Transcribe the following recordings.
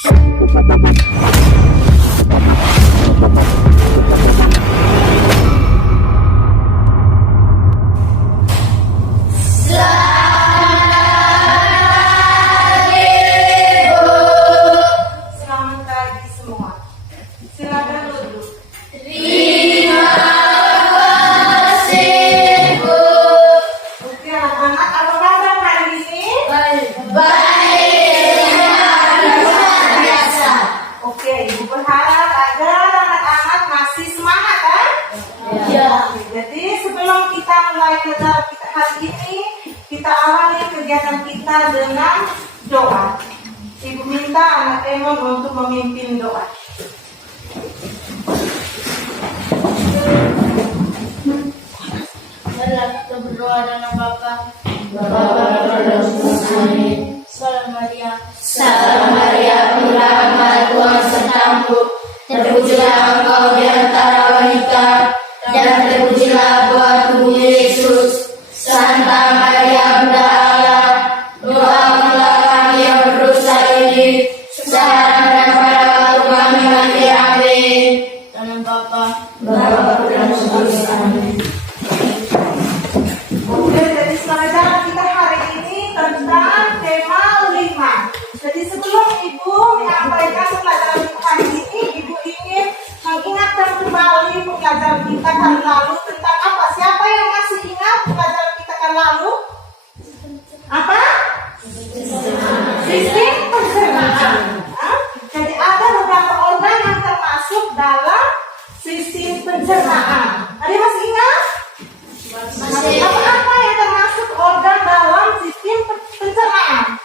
Selamat pagi semua. Silakan duduk. Oke, anak-anak, apa kabar hari ini? Oke, Ibu berharap agar anak-anak masih semangat kan? Oke, jadi sebelum kita mulai pelajaran kita hari ini, kita awali kegiatan kita dengan doa. Ibu minta anak Emon untuk memimpin doa. Marilah kita berdoa dengan Bapa. Salam Maria. Salam Maria, penuh rahmat, Tuhan sertamu. Terpujilah engkau di antara wanita, dan terpujilah buah tubuh Yesus. Santa Maria, Bunda Allah, doakanlah kami yang berdosa ini, sekarang dan pada waktu kami mati. Amin. Dengan Bapa. Bapa dan Kudus. Amin. Oke, jadi pelajaran kita hari ini tentang tema 5. Jadi sebelum Ibu menyampaikan pelajaran kita hari ini, Ibu ingin mengingatkan kembali pelajaran kita hari lalu tentang apa? Siapa yang masih ingat pelajaran kita hari lalu? Apa? Sistem pencernaan. Jadi ada beberapa organ yang termasuk dalam sistem pencernaan. Ada yang masih ingat? Apa yang termasuk organ dalam sistem pencernaan?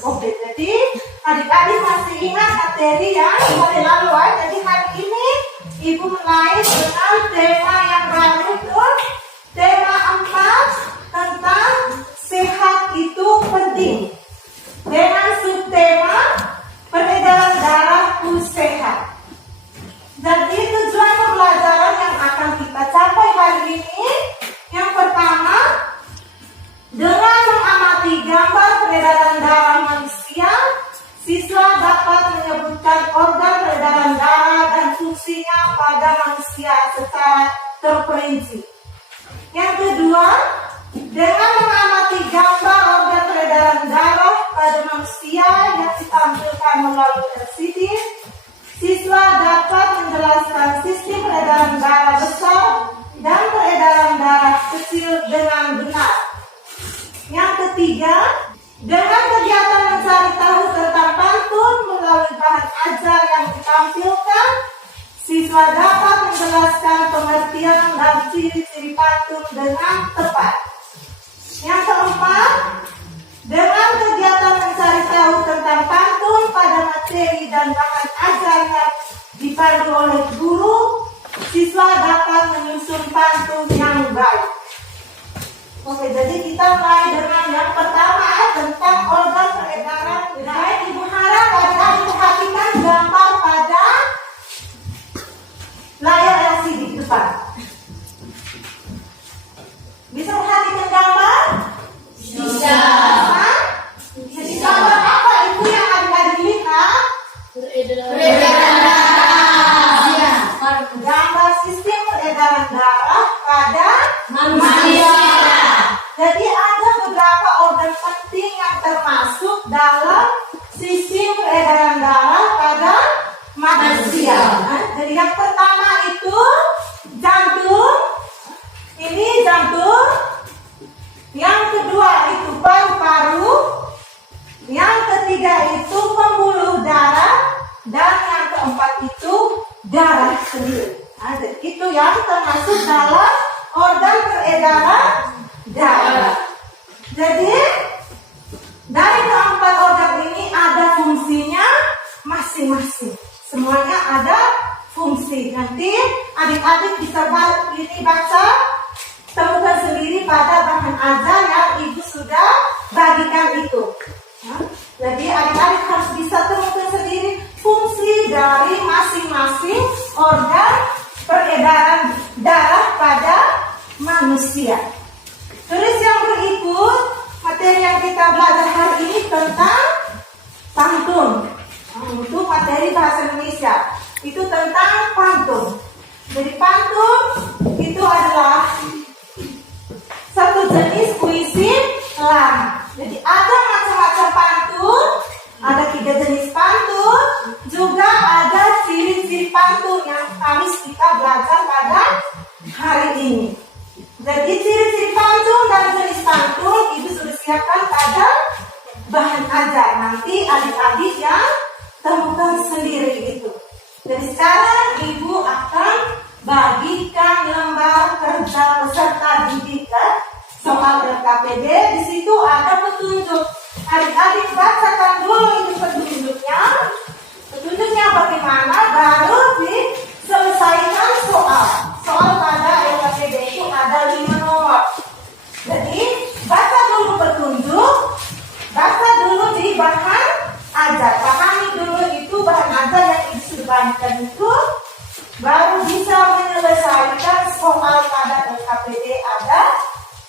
Oke, jadi adik-adik masih ingat materi yang hari lalu ya? Jadi hari ini Ibu menaik dengan tema yang baru itu tema 4 tentang sehat itu penting dengan subtema peredaran darahku sehat. Jadi tujuan pembelajaran yang akan kita capai hari ini yang pertama, dengan mengamati gambar peredaran darah manusia, siswa dapat menyebutkan organ peredaran darah dan fungsinya pada manusia secara terperinci. Yang kedua, dengan mengamati gambar organ peredaran darah pada manusia yang ditampilkan melalui LCD, siswa dapat menjelaskan sistem peredaran darah besar dan peredaran darah kecil dengan benar. Yang ketiga, dengan kegiatan mencari tahu tentang pantun melalui bahan ajar yang ditampilkan, siswa dapat menjelaskan pengertian dan ciri-ciri pantun dengan tepat. Yang keempat, dengan kegiatan mencari tahu tentang pantun pada materi dan bahan ajar yang dipandu oleh guru, siswa dapat menyusun pantun yang baik. Oke, jadi kita mulai dengan yang pertama tentang organ peredaran. Baik, Ibu harap adik-adik perhatikan gambar pada layar LCD di depan. Bisa perhatikan gambar? Bisa. Jadi gambar apa itu yang adik-adik lihat? Peredaran darah. Gambar sistem peredaran darah pada Manusia. Jadi ada beberapa organ penting yang termasuk dalam sistem peredaran darah pada manusia. Jadi yang pertama itu jantung. Ini jantung. Yang kedua itu paru-paru. Yang ketiga itu pembuluh darah. Dan yang keempat itu darah sendiri. Jadi itu yang termasuk dalam organ peredaran darah. Jadi dari keempat organ ini ada fungsinya masing-masing. Semuanya ada fungsi. Nanti adik-adik bisa baca, temukan sendiri pada bahan ajar yang Ibu sudah bagikan itu. Jadi adik-adik harus bisa temukan sendiri fungsi dari masing-masing organ peredaran darah pada manusia. Terus yang berikut, materi yang kita belajar hari ini tentang pantun. Untuk materi bahasa Indonesia itu tentang pantun. Jadi pantun itu adalah satu jenis puisi lama. Jadi ada macam-macam pantun, ada 3 jenis pantun, juga ada ciri-ciri pantun yang harus kita belajar pada hari ini. Jadi ciri-ciri pantun dan jenis pantun itu sudah siapkan pada bahan ajar. Nanti adik-adik yang temukan sendiri gitu. Jadi sekarang ibu akan bagikan lembar kerja peserta didik soal LKPD. Di situ ada petunjuk. Adik-adik bacakan dulu itu petunjuknya. Petunjuknya bagaimana, baru diselesaikan soal. Soal pada LKPD itu ada 5 nomor. Jadi baca dulu petunjuk, baca dulu di bahan ajar. Pahami dulu itu bahan ajar yang disuruhkan itu, baru bisa menyelesaikan soal pada LKPD ada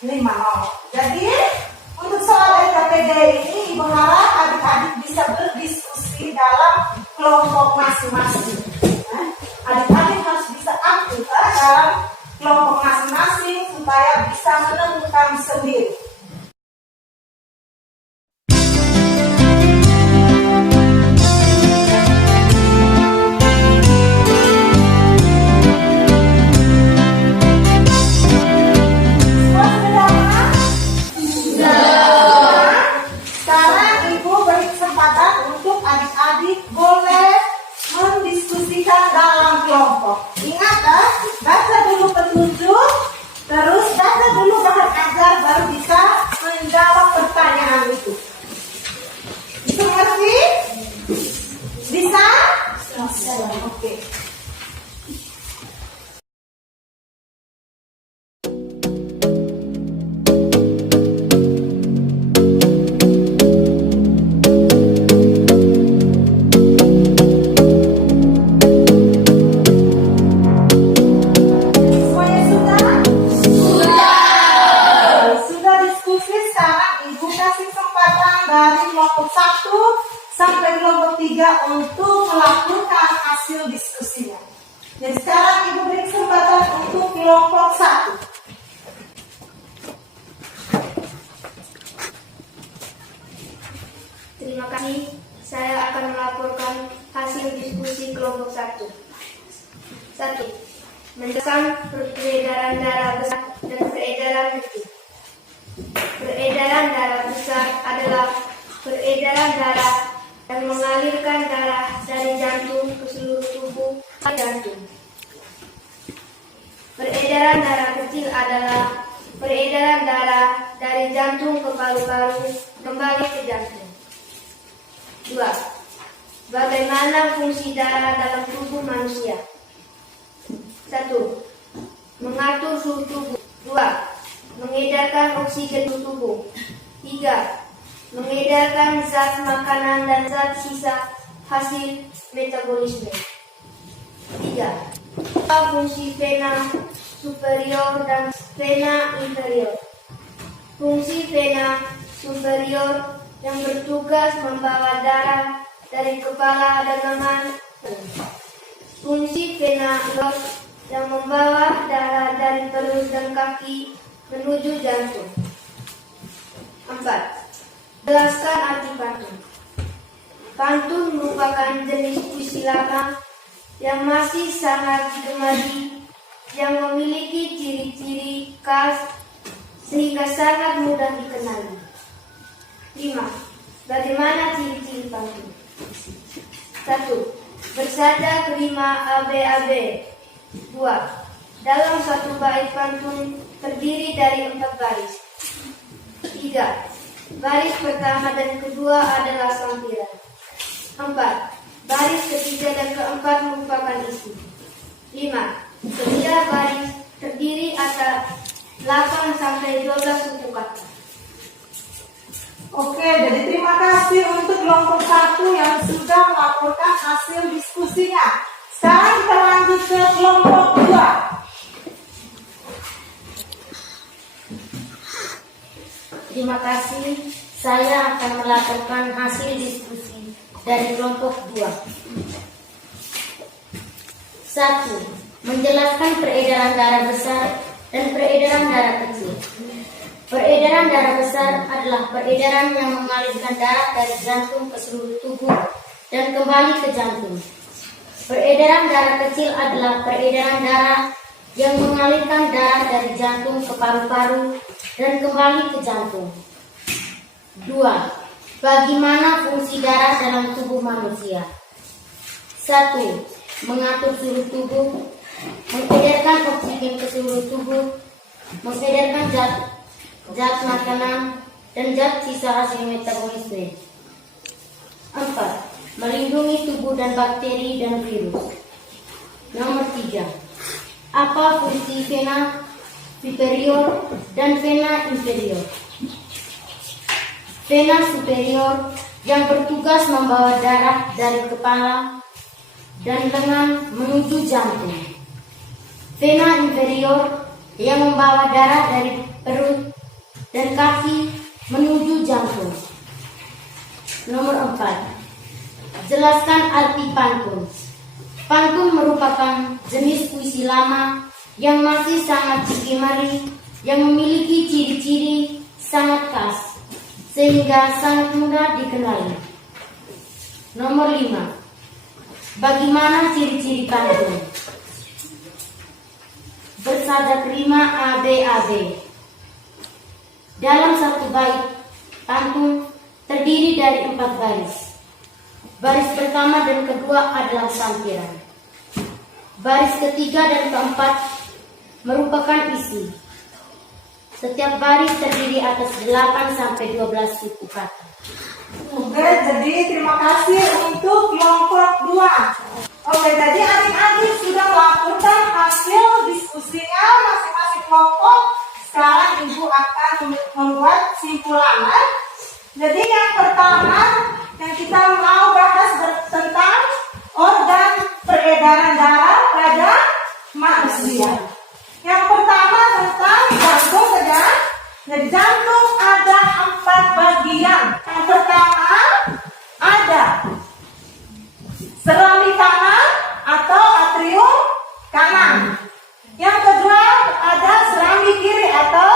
5 nomor. Jadi untuk soal LKPD ini ibu harap adik-adik bisa berdiskusi dalam kelompok masing-masing. Adik-adik harus bisa aktif dalam kelompok masing-masing supaya bisa menemukan sendiri. Baca dulu petunjuk, terus baca dulu bahan ajar, baru bisa menjawab pertanyaan itu. Bisa ngerti? Bisa? Oke. Sampai kelompok 3 untuk melakukan hasil diskusinya. Jadi sekarang ibu beri kesempatan untuk kelompok 1. Terima kasih. Saya akan melaporkan hasil diskusi kelompok 1. 1. Menjelaskan peredaran darah besar dan peredaran kecil. Peredaran darah besar adalah peredaran darah yang mengalirkan darah dari jantung ke seluruh tubuh jantung. Peredaran darah kecil adalah peredaran darah dari jantung ke paru-paru kembali ke jantung. 2. Bagaimana fungsi darah dalam tubuh manusia? 1. Mengatur suhu tubuh. 2. Mengedarkan oksigen ke tubuh. 3. Mengedarkan zat makanan dan zat sisa hasil metabolisme. 3. Fungsi vena superior dan vena inferior. Fungsi vena superior yang bertugas membawa darah dari kepala dan lengan. Fungsi vena inferior yang membawa darah dari perut dan kaki menuju jantung. 4. Jelaskan arti pantun. Pantun merupakan jenis puisi lama yang masih sangat digemari, yang memiliki ciri-ciri khas sehingga sangat mudah dikenali. 5. Bagaimana ciri-ciri pantun? 1. Bersada kelima ABAB. 2. Dalam satu bait pantun terdiri dari 4 baris. 3. Baris pertama dan kedua adalah sampiran. 4. Baris ketiga dan keempat merupakan isi. 5. Setiap baris terdiri atas 8 sampai 12 suku kata. Oke, jadi terima kasih untuk kelompok 1 yang sudah melaporkan hasil diskusinya. Sekarang kita lanjut ke kelompok 2. Terima kasih. Saya akan melaporkan hasil diskusi dari kelompok 2. 1. Menjelaskan peredaran darah besar dan peredaran darah kecil. Peredaran darah besar adalah peredaran yang mengalirkan darah dari jantung ke seluruh tubuh dan kembali ke jantung. Peredaran darah kecil adalah peredaran darah yang mengalirkan darah dari jantung ke paru-paru dan kembali ke jantung. 2. Bagaimana fungsi darah dalam tubuh manusia? 1. Mengatur suhu tubuh, mengedarkan oksigen ke seluruh tubuh, mengedarkan zat makanan, dan zat sisa hasil metabolisme. 4. Melindungi tubuh dan bakteri dan virus. Nomor 3. Apa fungsi vena superior dan vena inferior? Vena superior yang bertugas membawa darah dari kepala dan lengan menuju jantung. Vena inferior yang membawa darah dari perut dan kaki menuju jantung. Nomor 4. Jelaskan arti pantun. Pantun merupakan jenis puisi lama yang masih sangat dikemari, yang memiliki ciri-ciri sangat khas, sehingga sangat mudah dikenali. Nomor 5. Bagaimana ciri-ciri pantun? Bersadat rima ABAB. Dalam satu bait pantun terdiri dari 4 baris. Baris pertama dan kedua adalah sampiran. Baris ketiga dan keempat merupakan isi. Setiap baris terdiri atas 8 sampai 12 suku kata. Oke, jadi terima kasih untuk kelompok 2. Oke, jadi adik-adik sudah melaporkan hasil diskusinya masing-masing kelompok. Sekarang Ibu akan membuat simpulan. Jadi yang pertama yang kita mau bahas tentang organ peredaran darah pada manusia. Yang pertama tentang jantung saja. Jadi jantung ada 4 bagian. Yang pertama ada serambi kanan atau atrium kanan. Yang kedua ada serambi kiri atau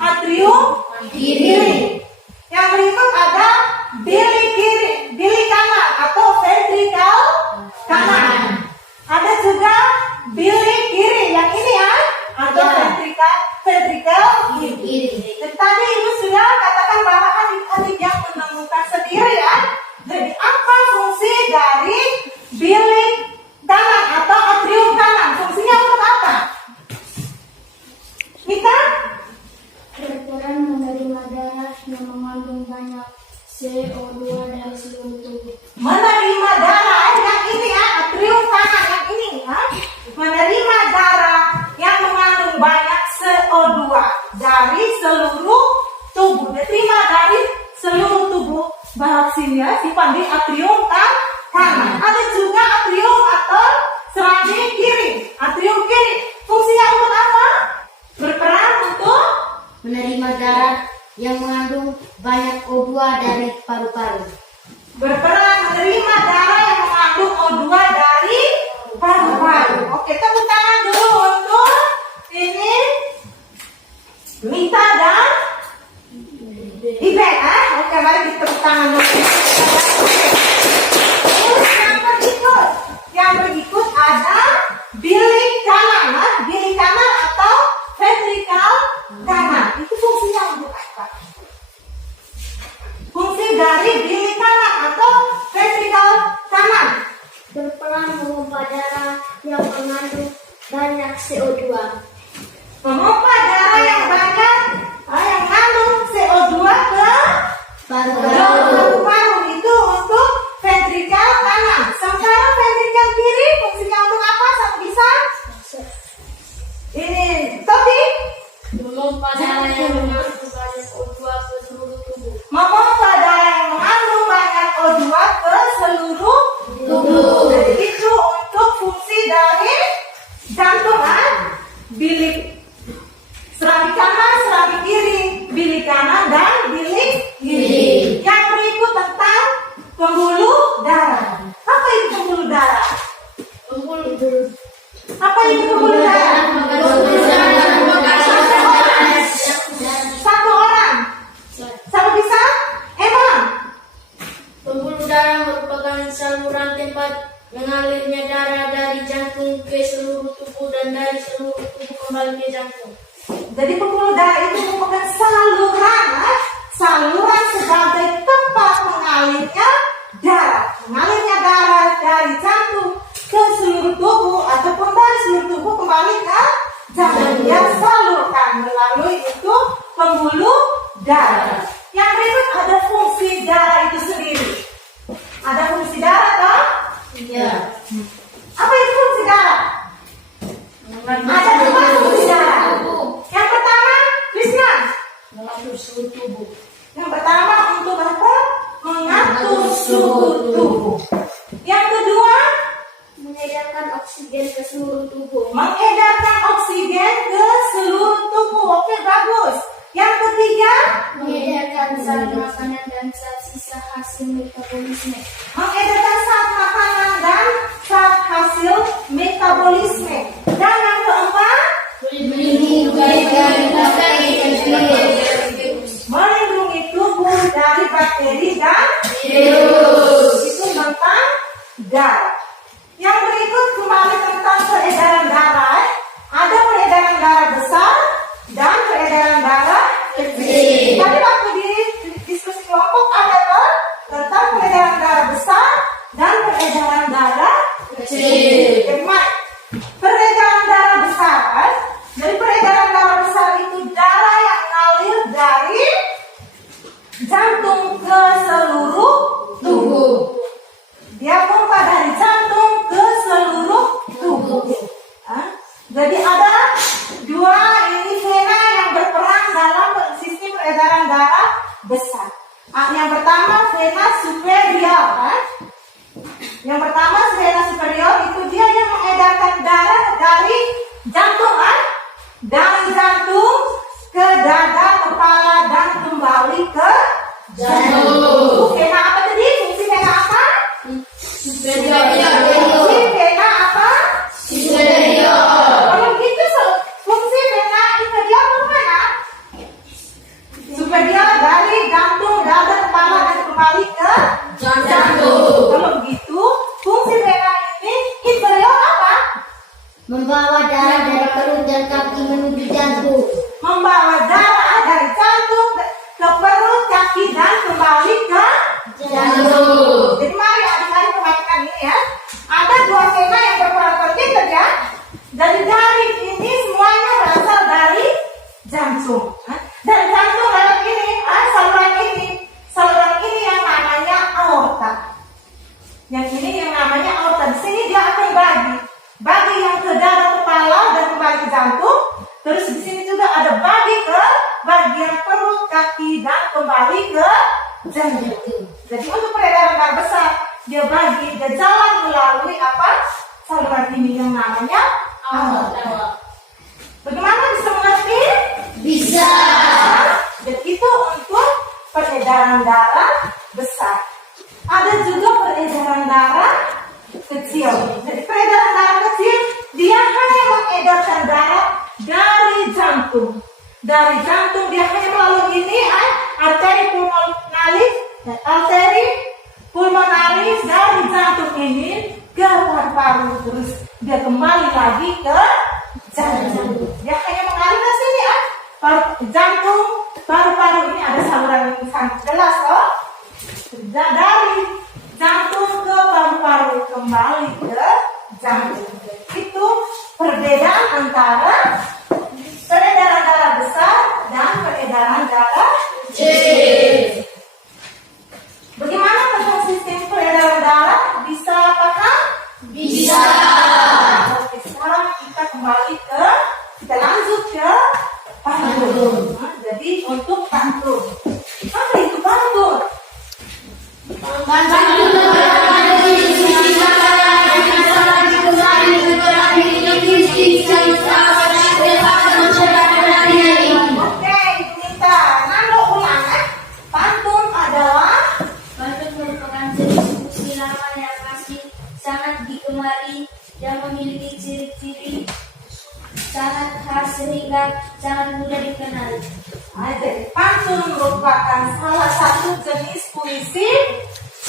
atrium kiri. Yang berikut ada bilik kanan atau ventrikel kanan. Ada juga bilik kiri yang ini ya, atau ventrikel kiri. Dan tadi Ibu sudah katakan bahwa adik-adik yang menemukan sendiri ya. Jadi apa fungsi dari bilik kanan atau atrium kanan? Fungsinya untuk apa? Kita Berperan menerima darah yang mengandung banyak CO2 dari seluruh tubuh. menerima darah yang ini ya, atrium kanan yang ini ya. Menerima darah yang mengandung banyak CO2 dari seluruh tubuh. Diterima dari seluruh tubuh. Bahasanya simpan di atrium kanan. Ada juga atrium atau serambi kiri. Atrium kiri fungsinya untuk apa? Berperan untuk Menerima darah yang mengandung banyak O2 dari paru-paru. berperan menerima darah yang mengandung O2 dari paru-paru. Oke, tepuk tangan dulu untuk ini Mita dan Iben. Oke, mari kita tepuk tangan dulu. Terus yang berikut ada bilik kanan. Bilik kanan atau ventrikel kanan. Itu fungsinya untuk apa? Fungsi dari bilik kanan atau ventrikel kanan Berperan memompa darah yang mengandung banyak CO2. memompa darah yang banyak yang mengandung CO2 ke paru-paru. Itu untuk ventrikel kanan. Sementara ventrikel kiri fungsinya untuk apa? Sama bisa? Ini Topi Memompa darah yang mengandung banyak O2 ke seluruh tubuh. memompa dari jantung, bilik serambi kanan, serambi kiri, bilik kanan dan bilik kiri. Yang berikut tentang pembuluh darah. Apa itu pembuluh darah? Apa itu pembuluh darah? Satu orang. Siapa bisa? Emang. Pembuluh darah merupakan saluran tempat mengalirnya darah dari jantung ke seluruh tubuh dan dari seluruh tubuh kembali ke jantung. Jadi pembuluh darah itu merupakan saluran sebagai tempat mengalirnya darah dari jantung ke seluruh tubuh ataupun dari seluruh tubuh kembali ke jantung. Dia salurkan melalui itu pembuluh darah. Yang berikut ada fungsi darah itu sendiri. Ada fungsi darah toh? Iya. Apa itu fungsi darah? Ada dua fungsi darah. Yang pertama, Krishna. Mengatur seluruh tubuh. Yang pertama untuk apa? Mengatur suhu tubuh. Yang kedua, Mengedarkan oksigen ke seluruh tubuh. mengedarkan oksigen ke seluruh tubuh. Oke, bagus. Yang ketiga, Mengedarkan zat makanan dan zat sisa hasil metabolisme. mengedarkan zat makanan dan zat hasil metabolisme. Dan yang keempat, melindungi tubuh dari bakteri dan virus. Itu tentang darah. Yang berikut kembali tentang peredaran darah. Ada peredaran darah besar dan peredaran darah kecil. Tadi waktu di diskusi kelompok ada tentang peredaran darah besar dan peredaran darah kecil. Jadi peredaran darah besar. Jadi peredaran darah besar itu darah yang mengalir dari jantung ke seluruh tubuh. Dia pompa dari jantung ke seluruh tubuh. Jadi ada dua ini vena yang berperan dalam sistem peredaran darah besar. Yang pertama vena superior. Yang pertama vena superior itu dia yang mengedarkan darah dari jantung, dari jantung ke dada, kepala dan kembali ke jantung. Vena apa tadi? Fungsi vena apa? Fungsi vena apa? Kalau gitu fungsi vena inferior mana? Superior dari jantung, dada, kepala dan kembali ke jantung. Kalau begitu fungsi vena ini inferior apa? Membawa darah dari perut dan kaki menuju jantung. Membawa darah dari jantung ke perut, kaki dan kembali ke jantung. Jadi mari adik-adik perhatikan ini ya. Ada dua vena yang berperan penting ya. Jadi dari ini semuanya berasal dari jantung. Dari jantung lewat ini, saluran ini yang namanya aorta. Yang ini yang namanya aorta. Di sini dia akan bagi yang ke dada, kepala dan kembali ke jantung. Terus di sini juga ada bagi ke bagian perut, kaki dan kembali ke jantung. Jadi untuk peredaran darah besar dia jalan melalui apa? Saluran ini yang namanya aorta. Bagaimana bisa mengerti? Bisa. Dan itu untuk peredaran darah besar. Ada juga peredaran darah kecil. Jadi peredaran darah kecil dia hanya mengedarkan darah dari jantung. Dari jantung dia hanya melalui ini arteri pulmonalis dan arteri pulmonalis dari jantung ini ke paru-paru, terus dia kembali lagi ke jantung. Dia hanya mengalir ke sini jantung, paru-paru ini ada saluran yang sangat jelas dari jantung ke paru-paru kembali ke jantung. Itu perbedaan antara peredaran darah besar dan peredaran darah kecil. Bagaimana tentang sistem peredaran darah? Bisa paham? Bisa. Oke, sekarang kita lanjut ke pantun. Jadi untuk pantun, apa itu pantun? Pantun yang memiliki ciri-ciri sangat khas sehingga sangat mudah dikenali. Nah, jadi pantun merupakan salah satu jenis puisi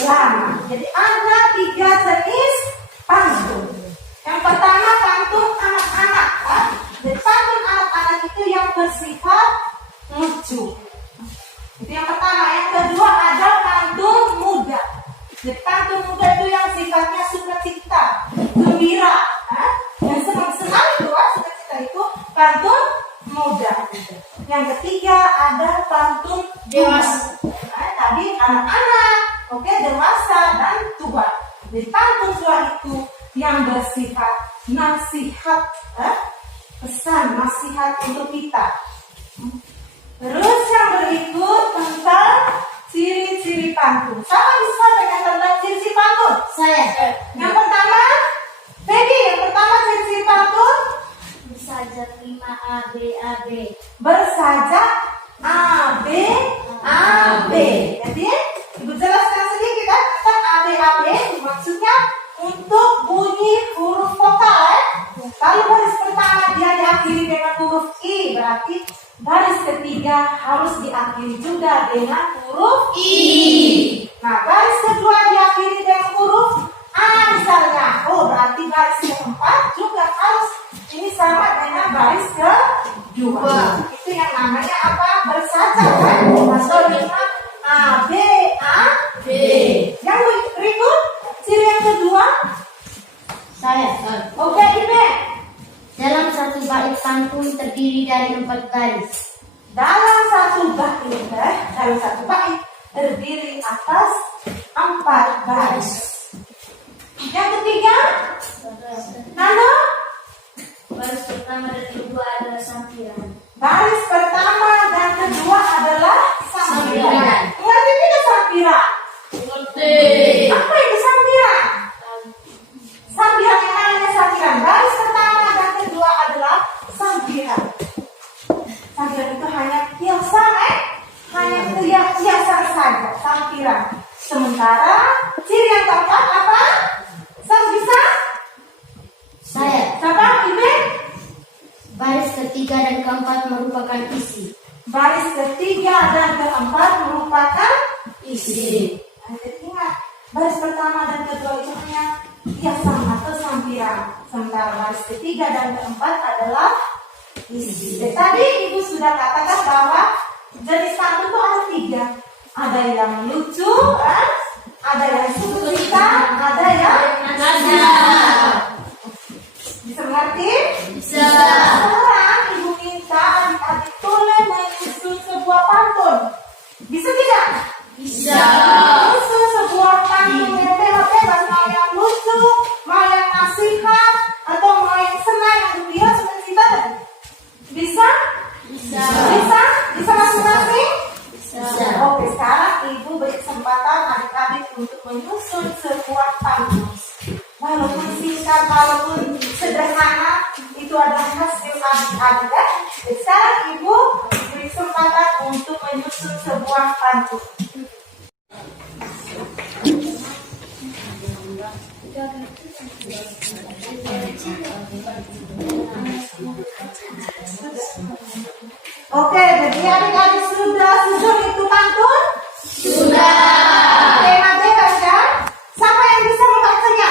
lama. Jadi ada 3 jenis pantun. Yang pertama pantun anak-anak. Jadi pantun anak-anak itu yang bersifat lucu. Itu yang pertama. Yang kedua ada pantun muda. Jadi pantun muda itu yang sifatnya sukacita, gembira, yang senang-senang itu, sukacita itu pantun muda. Yang ketiga ada pantun dewasa. Tadi anak-anak, oke, dewasa dan tua. Jadi pantun tua itu yang bersifat nasihat, pesan nasihat untuk kita. Terus yang berikut tentang ciri-ciri pantun. Siapa bisa sampaikan tentang ciri-ciri pantun? Saya. Yang pertama, Peggy, yang pertama ciri-ciri pantun Bersajak 5 ABAB. bersajak A B A B. Jadi Ibu jelaskan sedikit tentang ABAB. Maksudnya untuk bunyi huruf vokal. Kalau baris pertama dia diakhiri dengan huruf I, berarti baris ketiga harus diakhiri juga dengan huruf I. Nah, baris kedua diakhiri dengan huruf A misalnya. Oh, berarti baris keempat juga harus ini sama dengan baris kedua. Itu yang namanya apa? Bersajak kan? Atau dengan A B A B. Yang berikut ciri yang kedua. Saya. Oke, Ibe. Dalam satu bait pantun terdiri dari 4 baris. Dalam satu bait terdiri atas 4 baris. Yang ketiga, Nando, Baris pertama dan kedua adalah sampiran. baris pertama dan kedua adalah sampiran. Sampiran. Ngerti tidak sampiran? Ngerti. Apa itu sampiran? Sampiran yang namanya sampiran. Baris pertama dan kedua adalah sampiran. Sampiran itu hanya hiasan, hanya hiasan saja, sampiran. Sementara ciri yang keempat apa? Sang bisa? Saya. Siapa? Ibe? Baris ketiga dan keempat merupakan isi. Baris ketiga dan keempat merupakan Isi. Jadi ingat, baris pertama dan kedua itu hanya hiasan atau sampiran. Sementara baris ketiga dan keempat adalah isi. Jadi, tadi Ibu sudah katakan bahwa jenis pantun itu ada 3. Ada yang lucu, ada yang sukacita, ada yang bisa mengerti? Bisa. Sekarang Ibu minta adik-adik tolong menyusun sebuah pantun. Bisa tidak? Bisa. Menyusun sebuah pantun yang bebas, mau yang lucu, mau yang nasihat, atau mau yang senang, yang gembira, sukacita. Bisa? Bisa. Bisa? Bisa masing-masing? Bisa. Oke, sekarang Ibu beri kesempatan adik-adik untuk menyusun sebuah pantun. Walaupun singkat, walaupun sederhana, itu adalah hasil adik-adik. Jadi sekarang Ibu beri kesempatan untuk menyusun sebuah pantun. Oke, jadi adik-adik sudah susun itu pantun? Sudah. Tema bebas kan? Siapa yang bisa membacanya?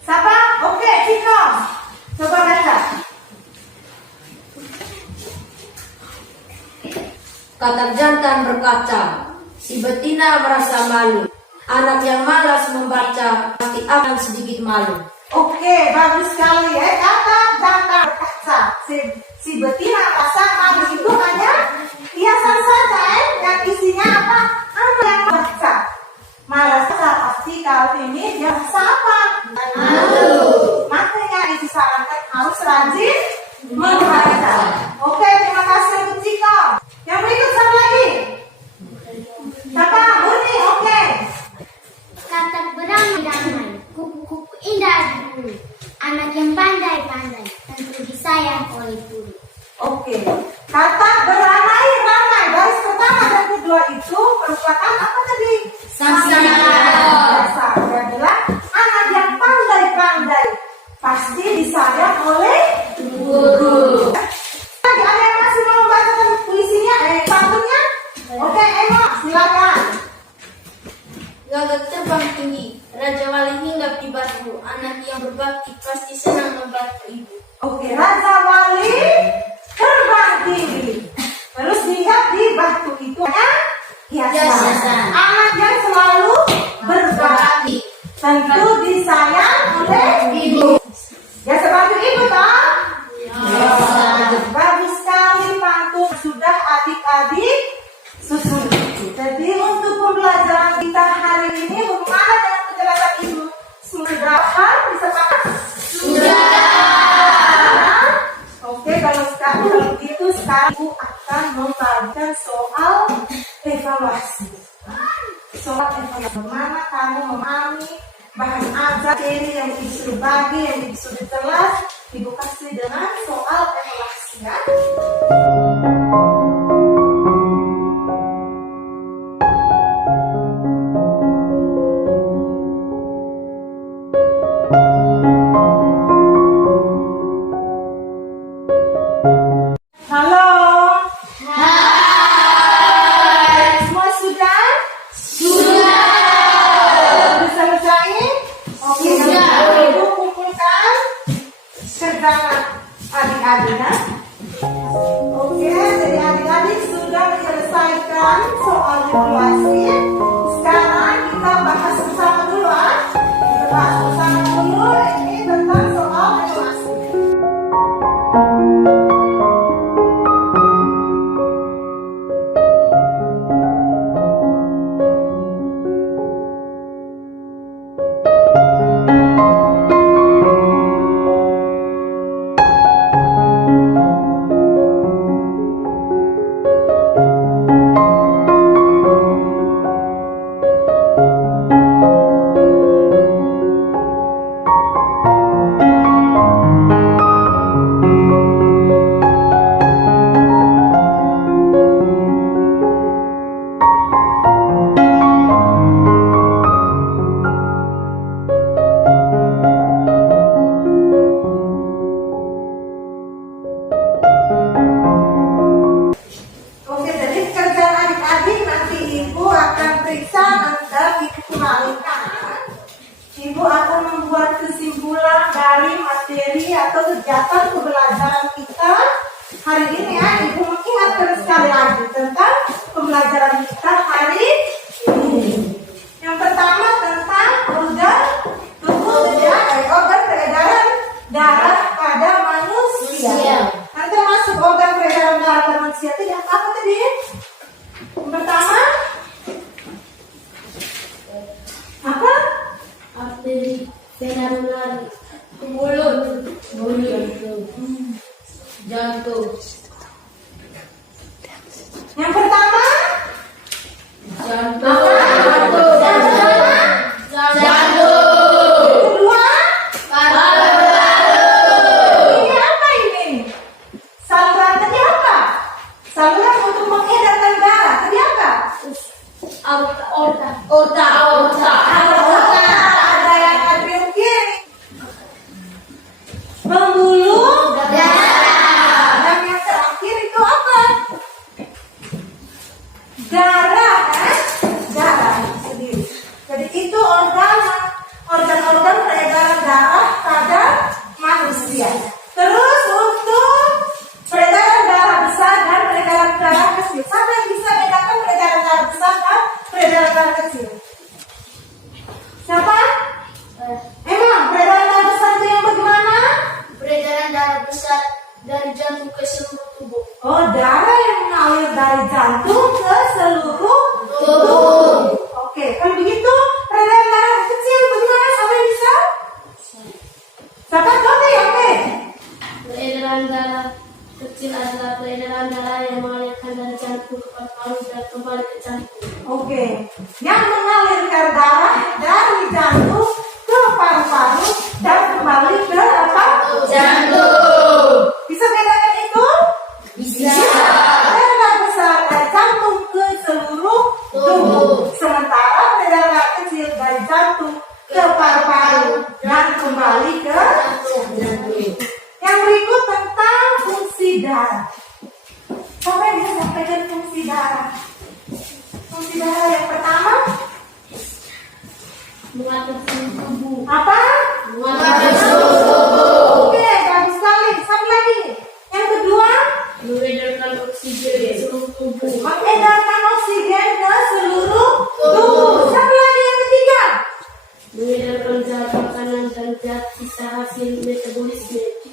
Siapa? Oke, Ciko. Coba baca. Kata jantan berkaca, si betina merasa malu. Anak yang malas membaca pasti akan sedikit malu. Oke, bagus sekali ya. Kata jantan berkaca. Si betina merasa malu itu hanya hiasan saja yang isinya apa? Anak yang membaca. Malas pasti kalau ini dia merasa apa? Malu. Makanya disarankan harus rajin membaca. Oke, terima kasih untuk Ciko. Yang berikut satu lagi. Siapa? Murni, oke. Kata beramai-ramai, kupu-kupu indah di bulu. Anak yang pandai-pandai, tentu disayang oleh guru. Oke. Kata beramai-ramai, baris pertama dan kedua itu merupakan apa tadi? Sampiran. Sampiran adalah anak yang pandai-pandai. pasti senang membantu ibu. Oke, Raja Wali terbang tinggi. Terus lihat di batu itu ada hiasan. Anak yang selalu berbakti, tentu disayang oleh ibu. Ya seperti ibu toh? Bagus sekali pantun sudah adik-adik susun. Jadi untuk pembelajaran kita hari ini bagaimana dengan penjelasan ibu? Sudah hafal? Bisa paham? Sudah. Oke, kalau begitu sekarang ibu akan membaca soal evaluasi. Soal evaluasi bagaimana kamu memahami bahan ajar materi yang ibu sudah bagi, yang ibu sudah jelas, ibu kasih dengan soal evaluasi ya. Halo. Hai. Semua sudah? Sudah. Bisa ngerjain? Oke, sudah. Ibu kumpulkan kerja adik-adik ya. Oke, jadi adik-adik sudah menyelesaikan soal evaluasi. Sekarang kita bahas bersama dulu ah. Kita bahas bersama dulu ini tentang soal evaluasi. Oke, jadi kerjaan adik-adik nanti ibu akan periksa dan ibu kembalikan. Ibu akan membuat kesimpulan dari materi atau kegiatan pembelajaran kita hari ini ya. Ibu mengingatkan sekali lagi tentang pembelajaran kita hari ini. Yang pertama tentang organ tubuh ya, organ peredaran darah pada manusia. Nanti masuk organ peredaran darah pada manusia itu yang apa tadi? Yang pertama apa? Arteri pulmoner, mulut, jantung. Yang pertama Jantung. kedua ini apa ini? Saluran tadi apa? Saluran untuk mengedarkan darah tadi apa? Aorta. Ada yang atrium kiri, pembuluh darah, dan yang terakhir itu apa? Darah kan? Darah sendiri. Jadi itu organ-organ peredaran darah pada manusia. Terus untuk peredaran darah besar dan peredaran darah kecil. Siapa yang bisa bedakan peredaran darah besar dan peredaran darah kecil? Siapa? Emang peredaran darah besar itu yang bagaimana? Peredaran darah besar dari jantung ke seluruh tubuh. Oh, darah yang mengalir dari jantung ke seluruh tubuh. Oke, kalau begitu peredaran darah kecil bagaimana? Siapa yang bisa? Siapa tahu ya? Oke. Peredaran darah kecil adalah peredaran darah yang mengalirkan dari jantung ke paru dan kembali ke jantung. Oke, yang mengalirkan darah dari jantung ke paru-paru dan kembali ke apa? Jantung. Bisa bedakan itu? Bisa. Peredaran besar dari jantung ke seluruh tubuh. Sementara peredaran darah kecil dari jantung ke paru-paru dan kembali ke jantung. Yang berikut tentang fungsi darah. Siapa yang bisa sampaikan fungsi darah? Fungsi darah yang pertama Mengatur suhu tubuh. apa? Mengatur suhu tubuh.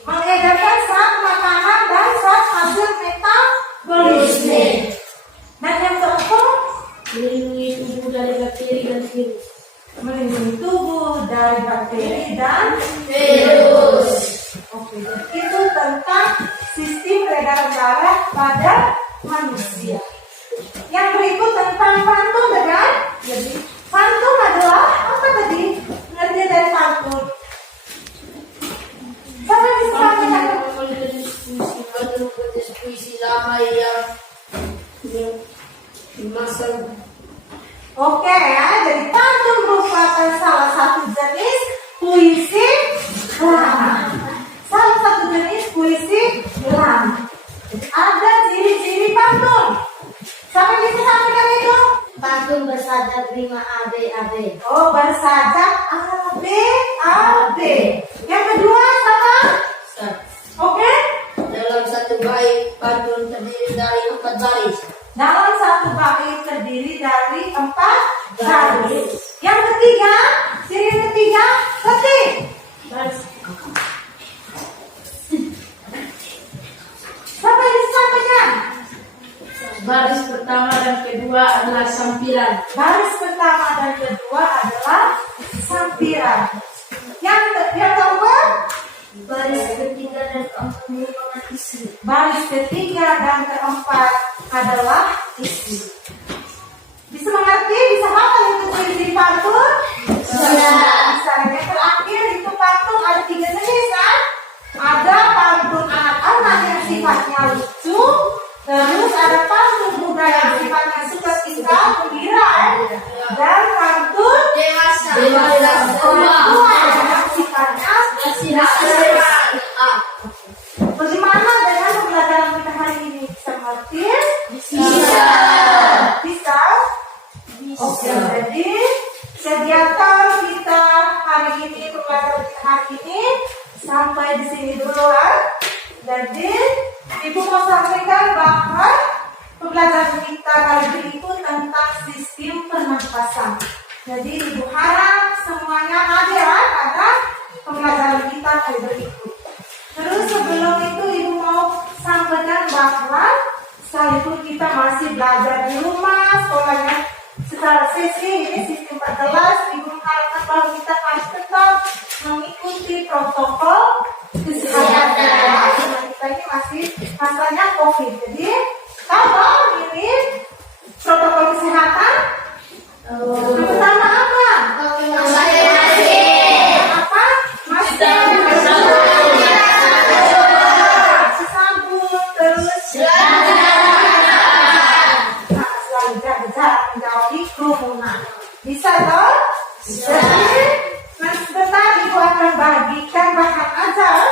mengedarkan zat makanan dan zat hasil metabolisme. Dan yang keempat, Melindungi tubuh dari bakteri dan virus. melindungi tubuh dari bakteri dan Virus. oke, dan itu tentang sistem peredaran darah pada manusia. Yang berikut tentang pantun, kan? Jadi pantun adalah apa tadi? Ngerti dari pantun? Siapa yang bisa sampaikan? Puisi lama yang masa Oke ya, jadi pantun merupakan salah satu jenis puisi lama. Salah satu jenis puisi lama. Jadi ada ciri-ciri pantun. Siapa yang bisa sampaikan itu? Pantun bersajak rima AB. Oh, bersajak AB. Yang kedua apa? Oke. dalam satu bait pantun terdiri dari 4 baris. Dalam satu bait terdiri dari 4 baris. Yang ketiga, ciri ketiga, ketik. Baris Siapa yang bisa sampaikan? baris pertama dan kedua adalah sampiran. Baris pertama dan kedua adalah sampiran. Yang keempat, Baris ketiga dan keempat merupakan isi. baris ketiga dan keempat adalah isi. Bisa mengerti? Bisa hafal itu ciri pantun? Bisa. Yang terakhir itu pantun ada 3 jenis kan? Ada pantun anak-anak yang sifatnya lucu, terus ada pantun budaya yang sifatnya suka-suka, gembira, dan pantun Dewasa. orang tua yang sifatnya bagaimana dengan pembelajaran kita hari ini? Bisa mengerti? Bisa? Oke, jadi kegiatan kita hari ini, pembelajaran kita hari ini sampai di sini dulu kan? Jadi Ibu mau sampaikan bahwa pembelajaran kita kali ini itu tentang sistem pernapasan. Jadi Ibu harap semuanya ada pembelajaran kita kali berikut. Terus sebelum itu Ibu mau sampaikan bahwa sekalipun kita masih belajar di rumah, sekolahnya secara sesi ini sistem 14, Ibu mengharapkan bahwa kita harus tetap mengikuti protokol kesehatan. Karena kita ini masih masanya COVID. Jadi apa ini protokol kesehatan? Yang pertama apa? Apa? Masker. Sabun, terus selalu jaga menjauhi kerumunan. Bisa toh? Jadi nanti sebentar Ibu akan bagikan bahan ajar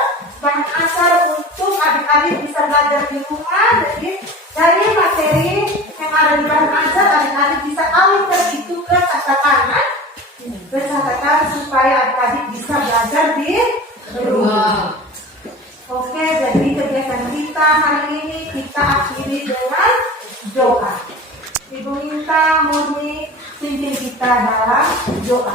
untuk adik-adik bisa belajar di rumah. Jadi dari materi yang ada di bahan ajar, adik-adik bisa alihkan itu ke catatan, supaya adik-adik bisa belajar di rumah. Oke, jadi kegiatan kita hari ini kita akhiri dengan doa. Ibu minta murni pimpin kita dalam doa.